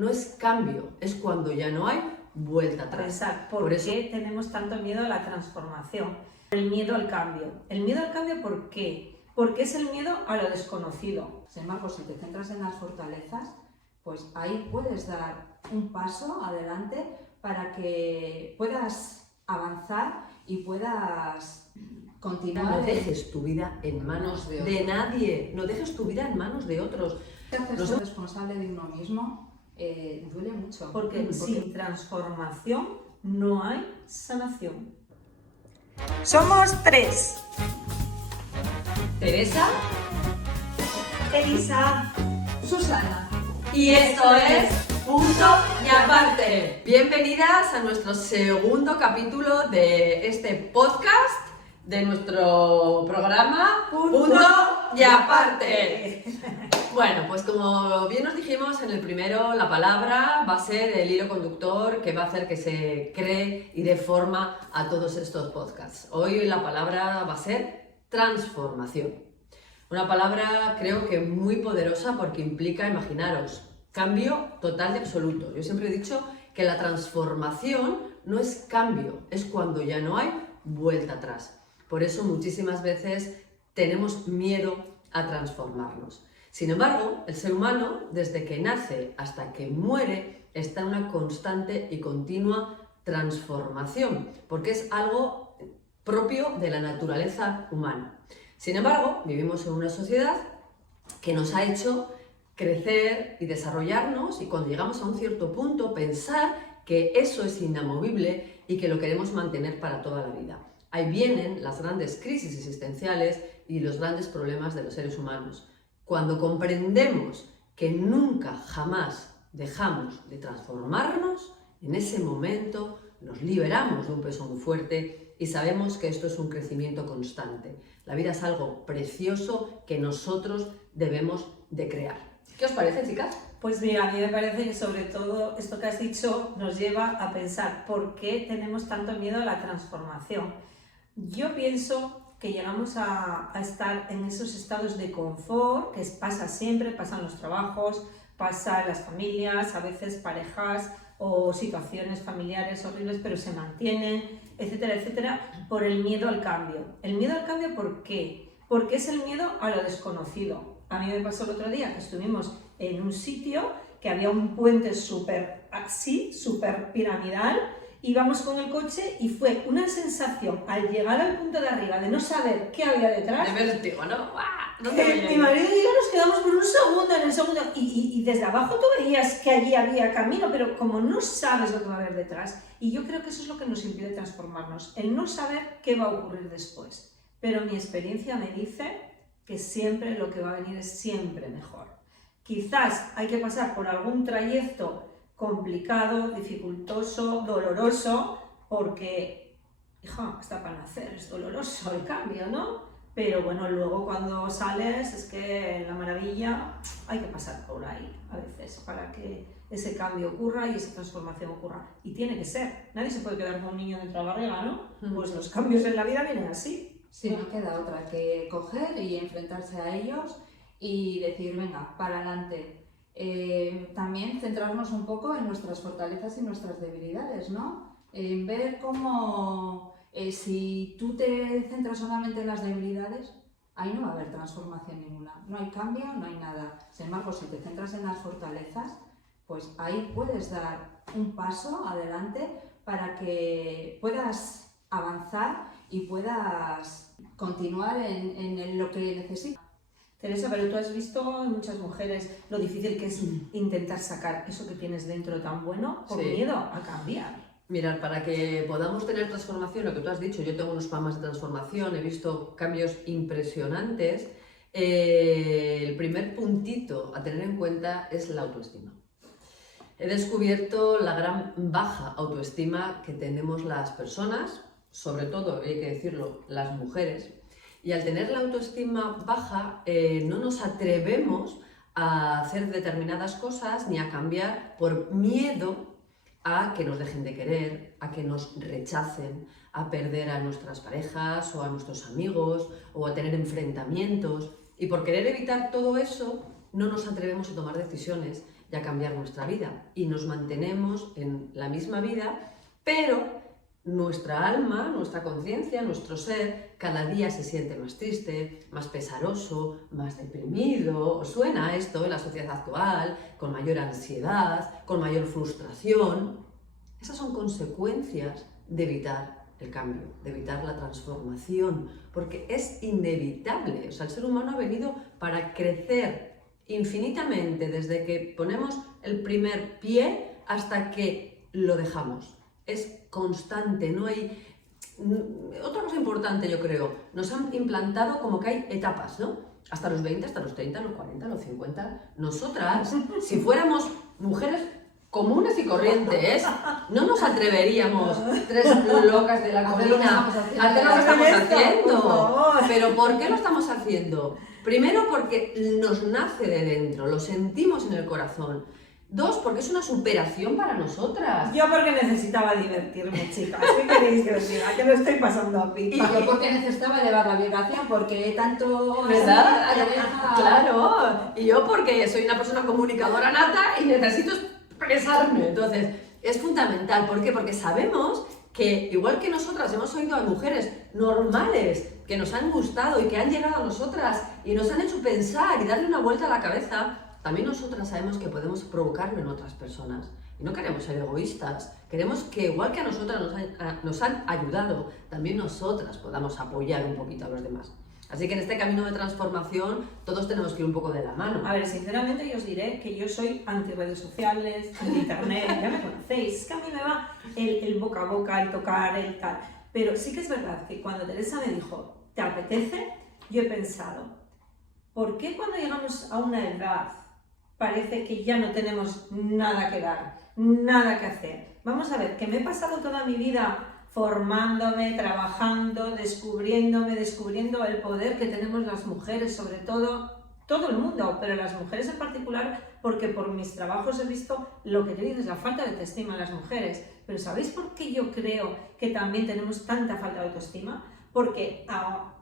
no es cambio, es cuando ya no hay vuelta atrás. Exacto. ¿Por qué tenemos tanto miedo a la transformación? El miedo al cambio. ¿El miedo al cambio por qué? Porque es el miedo a lo desconocido. Sin embargo, si te centras en las fortalezas, pues ahí puedes dar un paso adelante para que puedas avanzar y puedas continuar. No dejes tu vida en manos de nadie, no dejes tu vida en manos de otros. Hacerse responsable de uno mismo duele mucho. Porque sin transformación no hay sanación. Somos 3. Teresa, Elisa, Susana. y esto es Punto y Aparte. Bienvenidas a nuestro segundo capítulo de este podcast, de nuestro programa Punto y Aparte. Bueno, pues como bien nos dijimos en el primero, la palabra va a ser el hilo conductor que va a hacer que se cree y dé forma a todos estos podcasts. Hoy la palabra va a ser transformación. Una palabra creo que muy poderosa porque implica, imaginaros, cambio total y absoluto. Yo siempre he dicho que la transformación no es cambio, es cuando ya no hay vuelta atrás. Por eso muchísimas veces tenemos miedo a transformarnos. Sin embargo, el ser humano, desde que nace hasta que muere, está en una constante y continua transformación, porque es algo propio de la naturaleza humana. Sin embargo, vivimos en una sociedad que nos ha hecho crecer y desarrollarnos y cuando llegamos a un cierto punto pensar que eso es inamovible y que lo queremos mantener para toda la vida. Ahí vienen las grandes crisis existenciales y los grandes problemas de los seres humanos. Cuando comprendemos que nunca, jamás dejamos de transformarnos, en ese momento nos liberamos de un peso muy fuerte y sabemos que esto es un crecimiento constante. La vida es algo precioso que nosotros debemos de crear. ¿Qué os parece, chicas? Pues mira, a mí me parece que sobre todo esto que has dicho nos lleva a pensar por qué tenemos tanto miedo a la transformación. Yo pienso que llegamos a estar en esos estados de confort, que pasa siempre, pasan los trabajos, pasan las familias, a veces parejas o situaciones familiares horribles, pero se mantienen, etcétera, etcétera, por el miedo al cambio. ¿El miedo al cambio por qué? Porque es el miedo a lo desconocido. A mí me pasó el otro día que estuvimos en un sitio que había un puente súper piramidal. Íbamos con el coche y fue una sensación al llegar al punto de arriba de no saber qué había detrás. De vértigo, ¿no? Mi marido y yo nos quedamos por un segundo en el segundo y desde abajo tú veías que allí había camino, pero como no sabes lo que va a haber detrás, y yo creo que eso es lo que nos impide transformarnos, el no saber qué va a ocurrir después. Pero mi experiencia me dice que siempre lo que va a venir es siempre mejor. Quizás hay que pasar por algún trayecto complicado, dificultoso, doloroso, porque, hija, hasta para nacer es doloroso el cambio, ¿no? Pero bueno, luego cuando sales es que la maravilla hay que pasar por ahí a veces para que ese cambio ocurra y esa transformación ocurra. Y tiene que ser. Nadie se puede quedar con un niño dentro de la barriga, ¿no? Pues los cambios en la vida vienen así. Sí, no queda otra que coger y enfrentarse a ellos y decir, venga, para adelante. También centrarnos un poco en nuestras fortalezas y nuestras debilidades, ¿no? En ver cómo si tú te centras solamente en las debilidades, ahí no va a haber transformación ninguna, no hay cambio, no hay nada. Sin embargo, si te centras en las fortalezas, pues ahí puedes dar un paso adelante para que puedas avanzar y puedas continuar en lo que necesitas. Teresa, pero tú has visto en muchas mujeres lo difícil que es intentar sacar eso que tienes dentro tan bueno por miedo a cambiar. Mirad, para que podamos tener transformación, lo que tú has dicho, yo tengo unos programas de transformación, he visto cambios impresionantes. El primer puntito a tener en cuenta es la autoestima. He descubierto la gran baja autoestima que tenemos las personas, sobre todo, hay que decirlo, las mujeres. Y al tener la autoestima baja, no nos atrevemos a hacer determinadas cosas ni a cambiar por miedo a que nos dejen de querer, a que nos rechacen, a perder a nuestras parejas o a nuestros amigos o a tener enfrentamientos. Y por querer evitar todo eso, no nos atrevemos a tomar decisiones y a cambiar nuestra vida. Y nos mantenemos en la misma vida, pero nuestra alma, nuestra conciencia, nuestro ser, cada día se siente más triste, más pesaroso, más deprimido. ¿Os suena esto en la sociedad actual? Con mayor ansiedad, con mayor frustración. Esas son consecuencias de evitar el cambio, de evitar la transformación, porque es inevitable. O sea, el ser humano ha venido para crecer infinitamente desde que ponemos el primer pie hasta que lo dejamos. Es constante, no hay... Otra cosa importante, yo creo, nos han implantado como que hay etapas, ¿no? Hasta los 20, hasta los 30, los 40, los 50. Nosotras, si fuéramos mujeres comunes y corrientes, no nos atreveríamos, tres locas de la colina, a hacer lo que estamos haciendo. Pero ¿por qué lo estamos haciendo? Primero, porque nos nace de dentro, lo sentimos en el corazón. Dos, porque es una superación para nosotras. Yo porque necesitaba divertirme, chicas. ¿Qué queréis que os diga? Que lo estoy pasando a pipa. Y yo porque necesitaba elevar la vibración, porque tanto... ¿Verdad? Claro. Y yo porque soy una persona comunicadora nata y necesito expresarme. Entonces, es fundamental. ¿Por qué? Porque sabemos que, igual que nosotras hemos oído a mujeres normales que nos han gustado y que han llegado a nosotras y nos han hecho pensar y darle una vuelta a la cabeza, también nosotras sabemos que podemos provocarlo en otras personas. Y no queremos ser egoístas, queremos que igual que a nosotras nos han ayudado, también nosotras podamos apoyar un poquito a los demás. Así que en este camino de transformación todos tenemos que ir un poco de la mano. A ver, sinceramente yo os diré que yo soy anti redes sociales, anti internet, ya me conocéis, es que a mí me va el boca a boca, el tocar, el tal. Pero sí que es verdad que cuando Teresa me dijo, ¿te apetece? Yo he pensado, ¿por qué cuando llegamos a una edad parece que ya no tenemos nada que dar, nada que hacer? Vamos a ver, que me he pasado toda mi vida formándome, trabajando, descubriendo el poder que tenemos las mujeres, sobre todo el mundo, pero las mujeres en particular, porque por mis trabajos he visto lo que te dices, la falta de autoestima en las mujeres. Pero ¿sabéis por qué yo creo que también tenemos tanta falta de autoestima? Porque a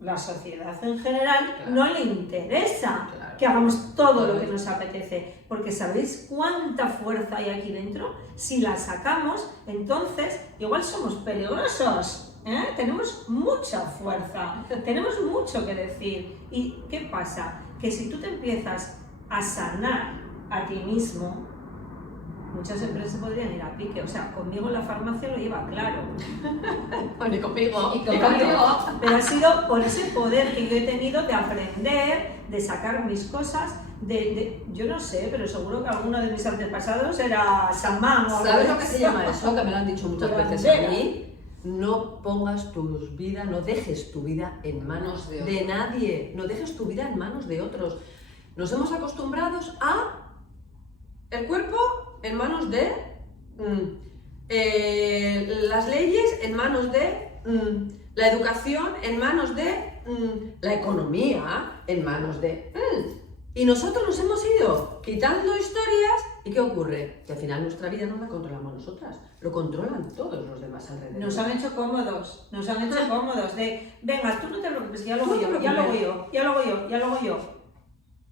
la sociedad en general no le interesa que hagamos todo lo que nos apetece, porque ¿sabéis cuánta fuerza hay aquí dentro? Si la sacamos, entonces igual somos peligrosos, ¿eh? Tenemos mucha fuerza, tenemos mucho que decir. ¿Y qué pasa? Que si tú te empiezas a sanar a ti mismo, muchas empresas podrían ir a pique. O sea, conmigo en la farmacia lo lleva claro. Bueno, y conmigo. Pero ha sido por ese poder que yo he tenido de aprender, de sacar mis cosas, yo no sé, pero seguro que alguno de mis antepasados era chamán o algo. ¿Sabes lo que se llama eso? Que me lo han dicho muchas veces a mí. No pongas tu vida, no dejes tu vida en manos de nadie. No dejes tu vida en manos de otros. Nos hemos acostumbrado a el cuerpo en manos de las leyes, en manos de la educación, en manos de la economía, en manos de... Y nosotros nos hemos ido quitando historias. ¿Y qué ocurre? Que al final nuestra vida no la controlamos nosotras, lo controlan todos los demás alrededor. Nos han hecho cómodos, de, venga, tú no te preocupes, ya lo hago yo.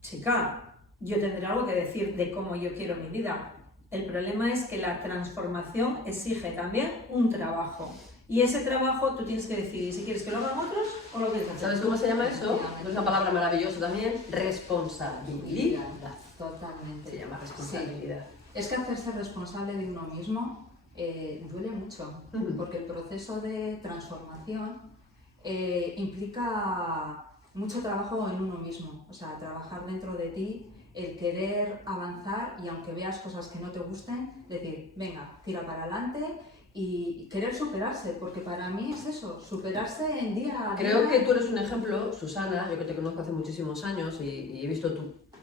Chica, yo tendré algo que decir de cómo yo quiero mi vida. El problema es que la transformación exige también un trabajo. Y ese trabajo tú tienes que decidir si quieres que lo hagan otros o lo quieres hacer. ¿Sabes cómo se llama eso? Es una palabra maravillosa también. Responsabilidad. Totalmente. Se llama responsabilidad. Sí. Es que hacerse responsable de uno mismo duele mucho, porque el proceso de transformación implica mucho trabajo en uno mismo. O sea, trabajar dentro de ti, el querer avanzar y aunque veas cosas que no te gusten, decir, venga, tira para adelante. Y querer superarse, porque para mí es eso, superarse en día a día. Creo que tú eres un ejemplo, Susana, yo que te conozco hace muchísimos años y he visto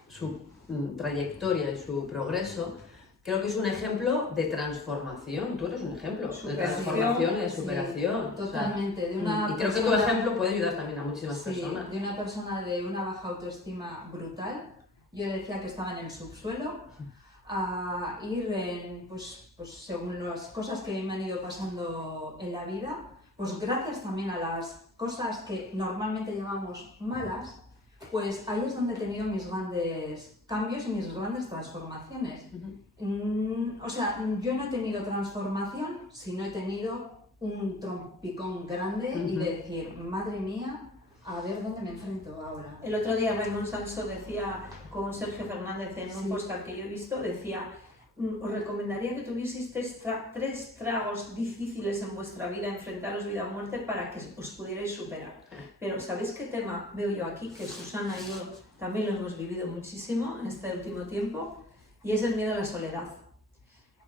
su trayectoria y su progreso, creo que es un ejemplo de transformación. Tú eres un ejemplo de transformación y de superación. Sí, totalmente. O sea, y creo que tu ejemplo puede ayudar también a muchísimas personas. De una persona de una baja autoestima brutal, yo decía que estaba en el subsuelo, a ir en, pues según las cosas que me han ido pasando en la vida, pues gracias también a las cosas que normalmente llamamos malas, pues ahí es donde he tenido mis grandes cambios y mis grandes transformaciones. O sea, yo no he tenido transformación, sino he tenido un trompicón grande y de decir, madre mía, a ver dónde me enfrento ahora. El otro día Raymond Sanso decía con Sergio Fernández en un podcast que yo he visto, decía, os recomendaría que tuvieseis tres tragos difíciles en vuestra vida, enfrentaros vida o muerte para que os pudierais superar. Pero ¿sabéis qué tema veo yo aquí? Que Susana y yo también lo hemos vivido muchísimo en este último tiempo, y es el miedo a la soledad.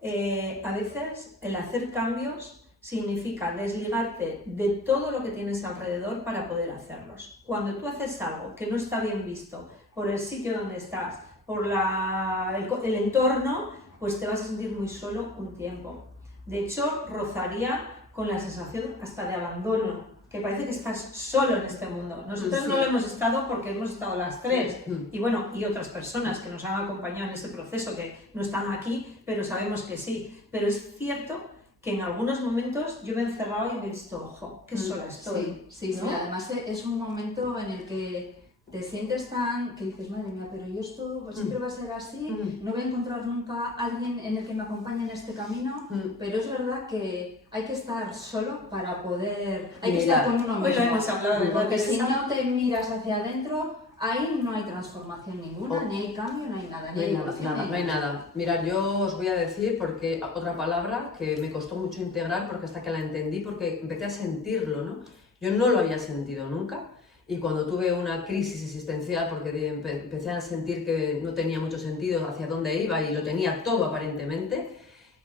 A veces el hacer cambios significa desligarte de todo lo que tienes alrededor para poder hacerlos. Cuando tú haces algo que no está bien visto por el sitio donde estás, por el entorno, pues te vas a sentir muy solo un tiempo. De hecho, rozaría con la sensación hasta de abandono, que parece que estás solo en este mundo. Nosotros no lo hemos estado porque hemos estado las tres, y bueno, y otras personas que nos han acompañado en ese proceso, que no están aquí, pero sabemos que sí. Pero es cierto que en algunos momentos yo me he encerrado y me he visto, ojo, qué sola estoy. Sí, ¿no? Además es un momento en el que te sientes tan, que dices, madre mía, pero yo esto siempre va a ser así, no voy a encontrar nunca a alguien en el que me acompañe en este camino, pero es verdad que hay que estar solo para poder, hay que estar con uno Hoy lo mismo, hemos hablado de porque si Teresa. no te miras hacia adentro, ahí no hay transformación ninguna, ni hay cambio, no hay nada, ni hay evolución, no hay nada. Mira, yo os voy a decir, porque otra palabra que me costó mucho integrar, porque hasta que la entendí, porque empecé a sentirlo, ¿no? Yo no lo había sentido nunca, y cuando tuve una crisis existencial, porque empecé a sentir que no tenía mucho sentido hacia dónde iba, y lo tenía todo aparentemente,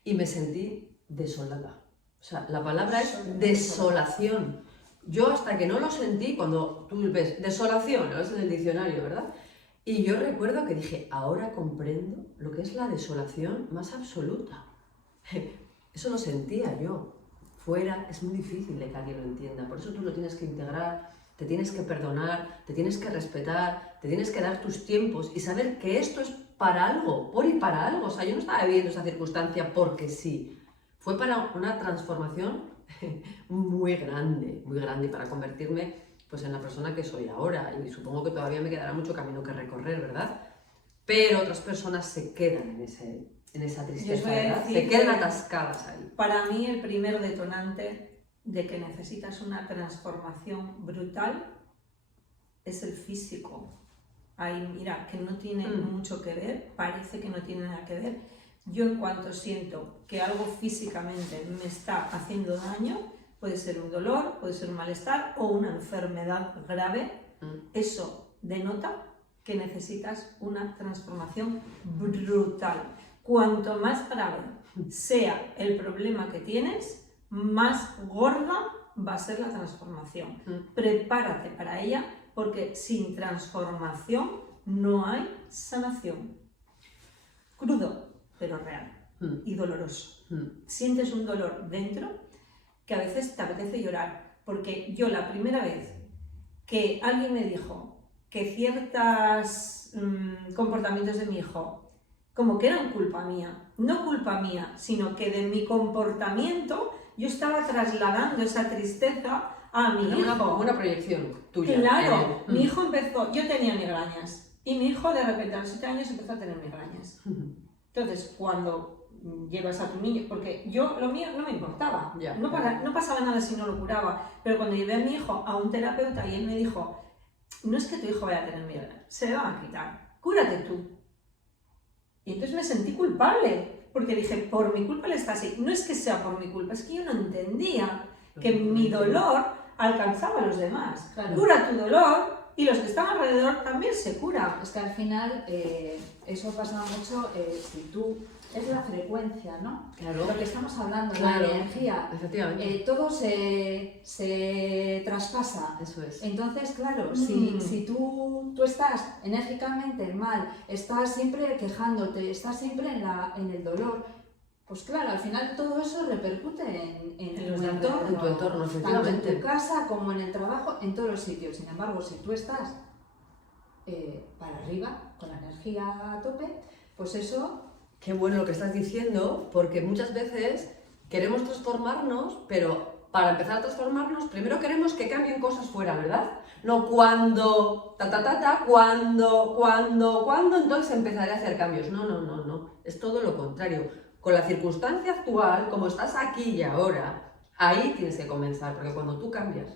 y me sentí desolada. O sea, la palabra es desolación. Yo hasta que no lo sentí, cuando tú ves desolación, lo ves en el diccionario, ¿verdad? Y yo recuerdo que dije, ahora comprendo lo que es la desolación más absoluta. Eso lo sentía yo. Fuera es muy difícil de que alguien lo entienda, por eso tú lo tienes que integrar, te tienes que perdonar, te tienes que respetar, te tienes que dar tus tiempos y saber que esto es para algo, por y para algo. O sea, yo no estaba viviendo esa circunstancia porque sí. Fue para una transformación muy grande para convertirme pues, en la persona que soy ahora. Y supongo que todavía me quedará mucho camino que recorrer, ¿verdad? Pero otras personas se quedan en esa tristeza, ¿verdad? Se quedan atascadas ahí. Para mí el primer detonante de que necesitas una transformación brutal es el físico. Ahí, mira, que no tiene mucho que ver, parece que no tiene nada que ver. Yo en cuanto siento que algo físicamente me está haciendo daño, puede ser un dolor, puede ser un malestar o una enfermedad grave, eso denota que necesitas una transformación brutal. Cuanto más grave sea el problema que tienes, más gorda va a ser la transformación. Prepárate para ella, porque sin transformación no hay sanación. Crudo, pero real y doloroso. Sientes un dolor dentro que a veces te apetece llorar, porque yo la primera vez que alguien me dijo que ciertos comportamientos de mi hijo como que eran culpa mía, no culpa mía, sino que de mi comportamiento yo estaba trasladando esa tristeza a mi hijo. Una proyección tuya. Claro, mi hijo empezó, yo tenía migrañas, y mi hijo de repente a los 7 años empezó a tener migrañas. Entonces, cuando llevas a tu niño, porque yo, lo mío no me importaba, no pasaba nada si no lo curaba, pero cuando llevé a mi hijo a un terapeuta y él me dijo, no es que tu hijo vaya a tener migrañas, se le van a quitar, cúrate tú. Y entonces me sentí culpable, porque dije, por mi culpa él está así. No es que sea por mi culpa, es que yo no entendía que mi dolor alcanzaba a los demás. Claro. Cura tu dolor y los que están alrededor también se curan. Es que al final eso pasa mucho si tú... Es la frecuencia, ¿no? Claro. Lo que estamos hablando, Claro. la energía. Efectivamente. Todo se traspasa. Eso es. Entonces, claro, si tú estás enérgicamente mal, estás siempre quejándote, estás siempre en el dolor, pues claro, al final todo eso repercute en tu entorno. En tu entorno, Tanto efectivamente. en tu casa como en el trabajo, en todos los sitios. Sin embargo, si tú estás para arriba, con la energía a tope, pues eso... Qué bueno lo que estás diciendo, porque muchas veces queremos transformarnos, pero para empezar a transformarnos, primero queremos que cambien cosas fuera, ¿verdad? No cuando, cuando, entonces empezaré a hacer cambios. No. Es todo lo contrario. Con la circunstancia actual, como estás aquí y ahora, ahí tienes que comenzar, porque cuando tú cambias,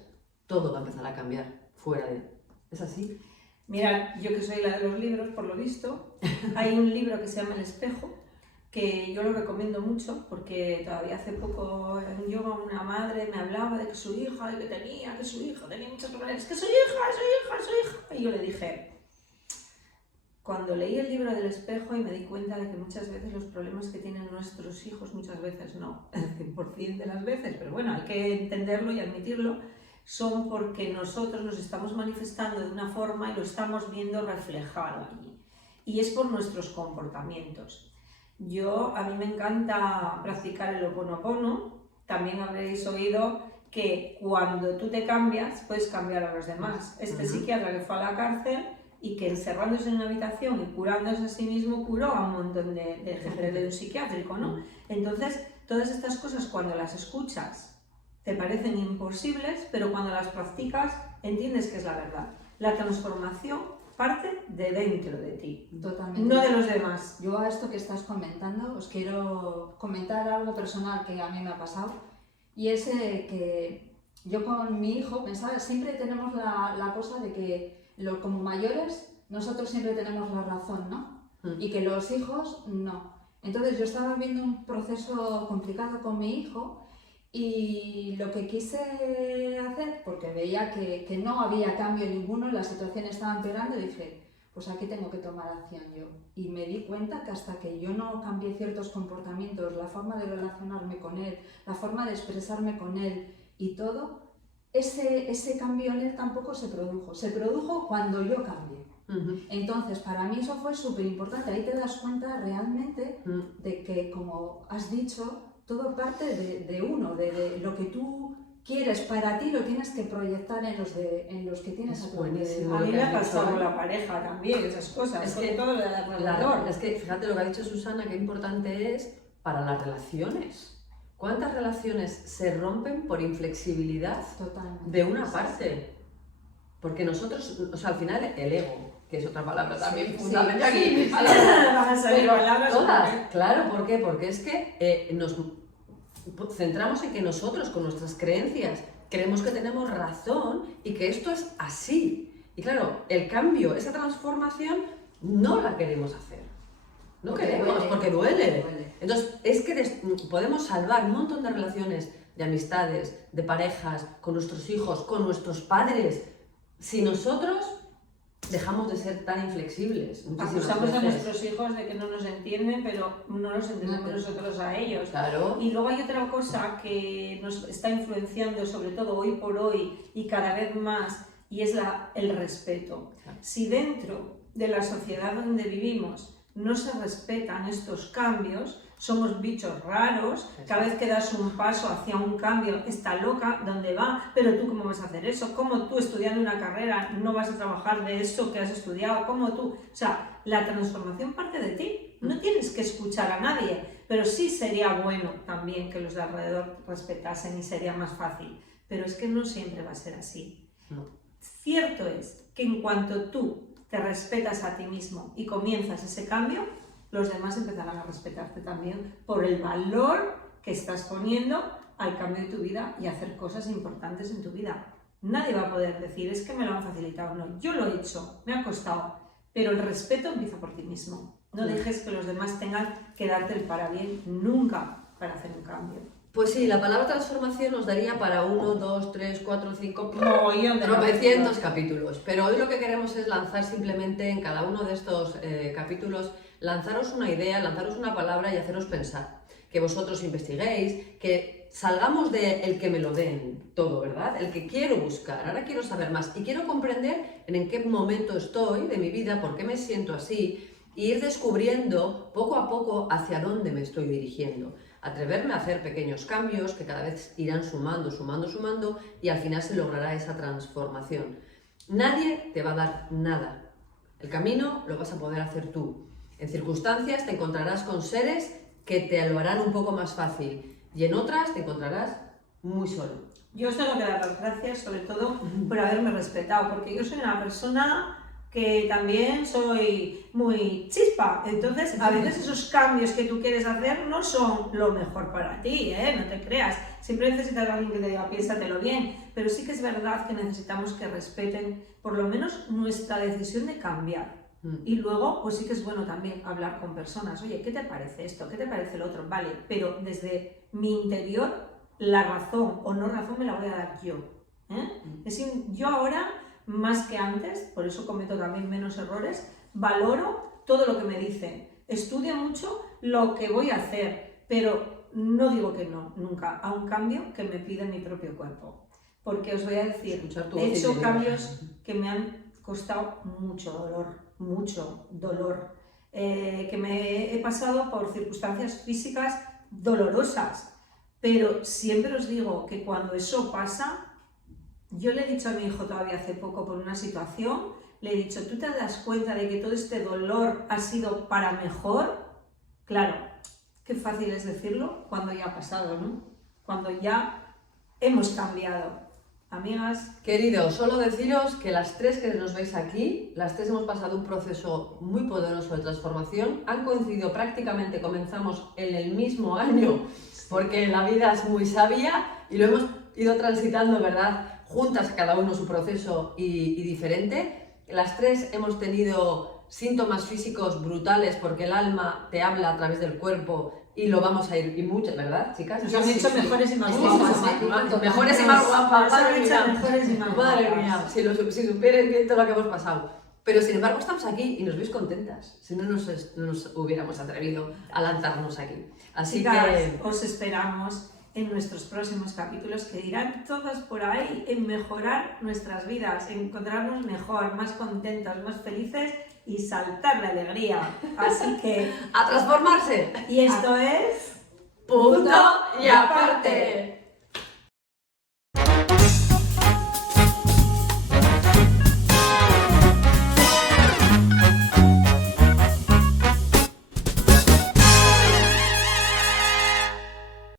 todo va a empezar a cambiar fuera de... ¿Es así? Mira, yo que soy la de los libros, por lo visto, hay un libro que se llama El espejo, que yo lo recomiendo mucho porque todavía hace poco en yoga una madre me hablaba de que su hija, que su hijo tenía muchos problemas, que su hija. Y yo le dije, cuando leí el libro del espejo y me di cuenta de que muchas veces los problemas que tienen nuestros hijos, muchas veces no, el 100% de las veces, pero bueno, hay que entenderlo y admitirlo, son porque nosotros nos estamos manifestando de una forma y lo estamos viendo reflejado allí. Y es por nuestros comportamientos. A mí me encanta practicar el Ho'oponopono. También habréis oído que cuando tú te cambias, puedes cambiar a los demás. Este psiquiatra que fue a la cárcel y que encerrándose en una habitación y curándose a sí mismo, curó a un montón de gente de un psiquiátrico, ¿no? Entonces, todas estas cosas cuando las escuchas te parecen imposibles, pero cuando las practicas entiendes que es la verdad. La transformación parte de dentro de ti, Totalmente. no de los demás. Yo a esto que estás comentando os quiero comentar algo personal que a mí me ha pasado, y es que yo con mi hijo pensaba, siempre tenemos la cosa de que como mayores nosotros siempre tenemos la razón, ¿no? Y que los hijos no. Entonces yo estaba viendo un proceso complicado con mi hijo y lo que quise hacer, porque veía que no había cambio ninguno, la situación estaba empeorando, dije, pues aquí tengo que tomar acción yo. Y me di cuenta que hasta que yo no cambié ciertos comportamientos, la forma de relacionarme con él, la forma de expresarme con él y todo, ese cambio en él tampoco se produjo. Se produjo cuando yo cambié. Entonces, para mí eso fue súper importante. Ahí te das cuenta realmente de que, como has dicho, todo parte de uno, de lo que tú quieres para ti, lo tienes que proyectar en los que tienes a tu alrededor. A mí me ha pasado con la pareja también, esas cosas, Es sobre que todo de alrededor. Es que fíjate lo que ha dicho Susana, qué importante es para las relaciones. ¿Cuántas relaciones se rompen por inflexibilidad Totalmente. de una parte? Porque nosotros, o sea, al final el ego, que es otra palabra también fundamental aquí, Van a salir pero palabras todas, también. claro, ¿por qué? Porque es que nos centramos en que nosotros con nuestras creencias creemos que tenemos razón y que esto es así. Y claro, el cambio, esa transformación, no la queremos hacer. No Porque queremos, duele. porque duele. Duele. Entonces, es que podemos salvar un montón de relaciones, de amistades, de parejas, con nuestros hijos, con nuestros padres, si nosotros dejamos de ser tan inflexibles. Acusamos a veces. nuestros hijos de que no nos entienden, pero no nos entendemos No. nosotros a ellos. Claro. Y luego hay otra cosa que nos está influenciando, sobre todo hoy por hoy y cada vez más, y es el respeto. Claro. Si dentro de la sociedad donde vivimos no se respetan estos cambios, somos bichos raros, cada vez que das un paso hacia un cambio, está loca, ¿dónde va? Pero tú, ¿cómo vas a hacer eso? ¿Cómo tú, estudiando una carrera, no vas a trabajar de eso que has estudiado? ¿Cómo tú? O sea, la transformación parte de ti, no tienes que escuchar a nadie, pero sí sería bueno también que los de alrededor respetasen y sería más fácil, pero es que no siempre va a ser así. No. Cierto es que en cuanto tú te respetas a ti mismo y comienzas ese cambio, los demás empezarán a respetarte también por el valor que estás poniendo al cambio de tu vida y a hacer cosas importantes en tu vida. Nadie va a poder decir, es que me lo han facilitado. No, yo lo he hecho, me ha costado, pero el respeto empieza por ti mismo. No dejes que los demás tengan que darte el parabién nunca para hacer un cambio. Pues sí, la palabra transformación nos daría para 1, 2, 3, 4, 5, Mogollón de tropecientos capítulos. Pero hoy lo que queremos es lanzar simplemente en cada uno de estos capítulos, lanzaros una idea, lanzaros una palabra y haceros pensar. Que vosotros investiguéis, que salgamos de el que me lo den todo, ¿verdad? El que quiero buscar, ahora quiero saber más y quiero comprender en qué momento estoy de mi vida, por qué me siento así, e ir descubriendo poco a poco hacia dónde me estoy dirigiendo. Atreverme a hacer pequeños cambios que cada vez irán sumando y al final se logrará esa transformación. Nadie te va a dar nada. El camino lo vas a poder hacer tú. En circunstancias te encontrarás con seres que te lo harán un poco más fácil y en otras te encontrarás muy solo. Yo os tengo que dar las gracias, sobre todo, por haberme respetado, porque yo soy una persona que también soy muy chispa. Entonces, a veces esos cambios que tú quieres hacer no son lo mejor para ti, ¿eh? No te creas. Siempre necesitas a alguien que te diga, piénsatelo bien. Pero sí que es verdad que necesitamos que respeten, por lo menos, nuestra decisión de cambiar. Y luego, pues sí que es bueno también hablar con personas. Oye, ¿qué te parece esto? ¿Qué te parece lo otro? Vale, pero desde mi interior, la razón o no razón me la voy a dar yo. Yo ahora, más que antes, por eso cometo también menos errores, valoro todo lo que me dicen. Estudio mucho lo que voy a hacer, pero no digo que no, nunca, a un cambio que me pide mi propio cuerpo. Porque os voy a decir, he hecho cambios que me han costado mucho dolor, que me he pasado por circunstancias físicas dolorosas. Pero siempre os digo que cuando eso pasa, yo le he dicho a mi hijo todavía hace poco por una situación, le he dicho, ¿tú te das cuenta de que todo este dolor ha sido para mejor? Claro, qué fácil es decirlo cuando ya ha pasado, ¿no? Cuando ya hemos cambiado. Amigas. Queridos, solo deciros que las tres que nos veis aquí, las tres hemos pasado un proceso muy poderoso de transformación, han coincidido prácticamente, comenzamos en el mismo año, porque la vida es muy sabia y lo hemos ido transitando, ¿verdad? Juntas, cada uno su proceso y diferente. Las tres hemos tenido síntomas físicos brutales porque el alma te habla a través del cuerpo y lo vamos a ir, y muchas, ¿verdad, chicas? Nos han hecho mejores y más guapas. Mejores y más guapas, madre mía, si supierais bien todo lo que hemos pasado. Pero sin embargo estamos aquí y nos veis contentas, si no nos hubiéramos atrevido a lanzarnos aquí. Así chicas, que os esperamos en nuestros próximos capítulos que irán todos por ahí en mejorar nuestras vidas, en encontrarnos mejor, más contentas, más felices y saltar de alegría. Así que ¡a transformarse! y esto es ¡Punto y aparte!